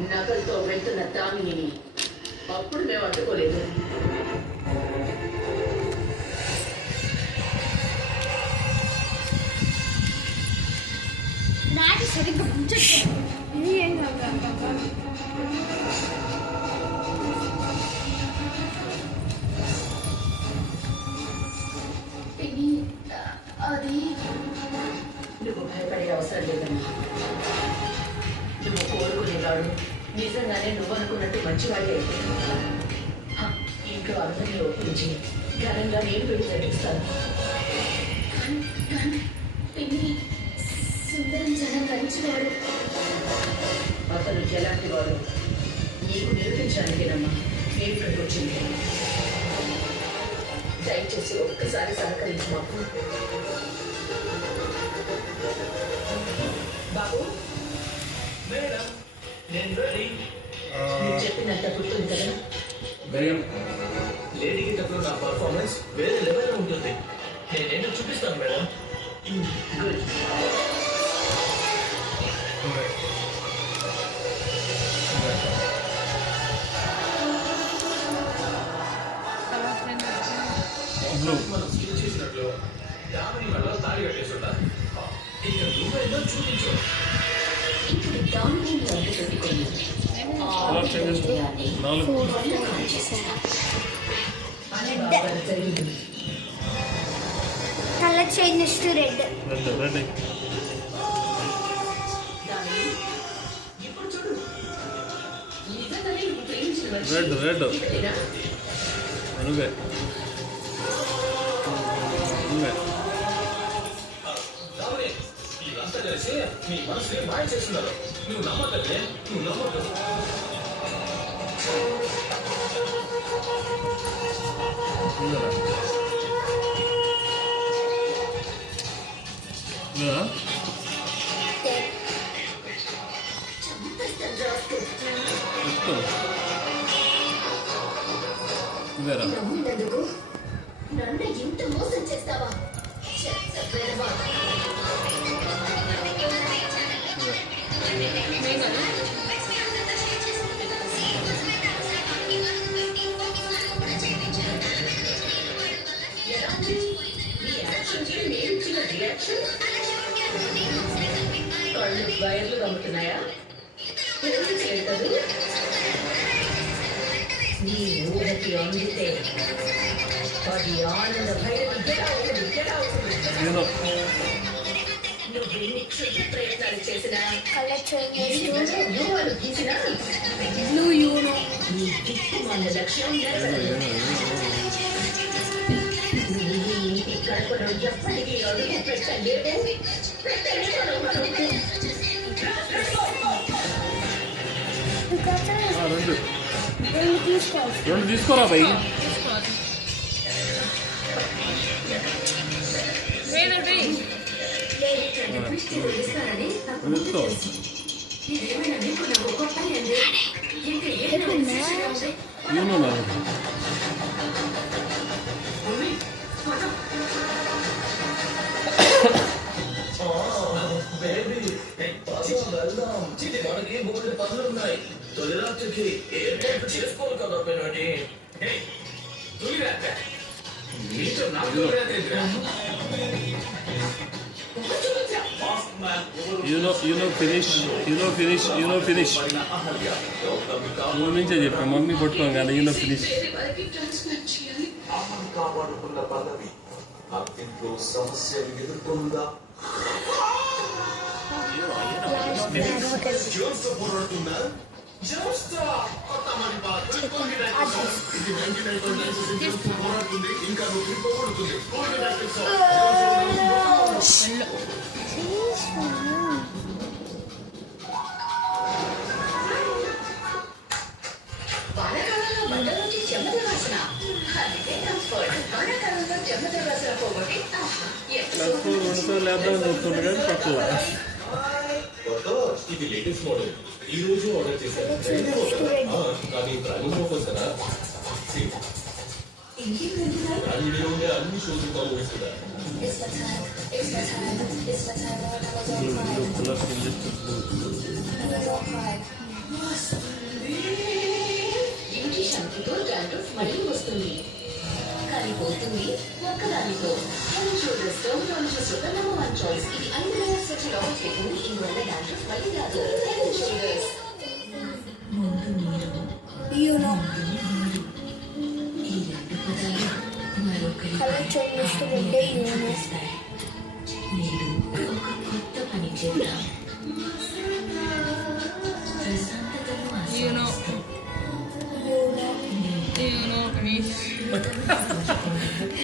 నగలతో వెళ్తున్న దామిని అప్పుడు మేము అడ్డుకోలేదు. డాడీ సరిగ్గా ఉంచట్లేదు. ఏం కాదు. అది నువ్వు భయపడే అవసరం లేదమ్మా. నువ్వు కోరుకునేవాడు నిజంగానే నువ్వు అనుకున్నట్టు మంచివాడే అయితే ఇంట్లో అందరినీ ఒప్పించి ఘనంగా నేను పెళ్లి జరిపిస్తాను. సుందరం చాలా మంచివాడు. అతను ఎలాంటి వాడు నీకు నిరూపించడానికేనమ్మా నేను ఇక్కడికి వచ్చింది. దయచేసి ఒక్కసారి సహకరించి మాకు. బాబు మీరు చెప్పినంత గుర్తుంది కదా మేడం. లేడీకి తక్కువ నా పర్ఫార్మెన్స్ వేరే లెవెల్లో ఉంటుంది. నేనేంటో చూపిస్తాను మేడం. గుడ్. మనం స్కిల్ చేసినట్లు దామిని వల్ల తాళి కట్టేసి ఉంటారు. ఇక నువ్వేందో చూపించు. ఇప్పుడు దామిని వంట పెట్టుకొని జరిగింది. Colour change to red. ఇప్పుడు చూడు నిజంగానే నువ్వు ప్రేమించిన మనిషి రెడ్ ఇతనేనా? అనువే దామిని ఇదంతా కలిసి నీ మనసుని మాయ చేస్తున్నారు. నువ్వు నమ్మకలే, నువ్వు నమ్మకం. నమ్మినందుకు నన్ను ఇంత మోసం చేస్తావా? కళ్ళు వైర్లు కమ్ముతున్నాయా? చేయదు నీ ఊహకి అందితే అది ఆనంద భైరవి నువ్వు ఎన్ని క్షుద్ర ప్రయత్నాలు చేసినా కలర్ చేంజ్ వ్యూహాలు గీసినా బ్లూ యూనో. నీ దిక్కు మన లక్ష్యం నెరవేరదు. నీ ఇంటి కడుపులో ఎప్పటికీ అడుగు పెట్టలేవు. రెండు తీసుకోరా భయ్. మనకి మూడు పనులు ఉన్నాయి. తొలి రాత్రికి ఏర్పాటు చేసుకోవాలి కదా. మీతో నాకు ఫినిష్ నువ్వు నుంచే చెప్పా మమ్మీ పట్టుకోం కదా యూనో ఫినిష్. కాపాడుకున్న పదవి అత్యంతో సమస్యలు ఎదుర్కొందా పోరాడుతుందా? పోరాడుతుంది. ఇంకా నువ్వు పోగొడుతుంది. వానకాలంలో బండ నుంచి చెమ్మద వాసన. అందుకే కంఫర్ట్. వానకాలంలో చెమ్మద వాసన పోగొట్టి లేద్దాం చూస్తుండే కానీ పక్కల ఇది లేటెస్ట్ మోడల్. ఈ రోజు ఆర్డర్ చేశాను. కానీ ప్రైమ్ ఆఫర్స్ కదా. వీడియో ఉండే అన్ని షోస్ ఫాలో చేస్తున్నా. కలర్ వస్తుంది ఒక్కదానితో. హెడ్ అండ్ షోల్డర్స్ డర్మటాలజిస్ట్ యొక్క నంబర్ 1 చాయిస్. ఇది 5 లేయర్స్ వచ్చి లోపల చేరుతుంది. ఇందువల్ల డాండ్రఫ్ మళ్ళీ రాదు. Head and shoulders. You know colour change చేస్తూ ఉంటే యూనో ఒక కొత్త పని చేద్దాం.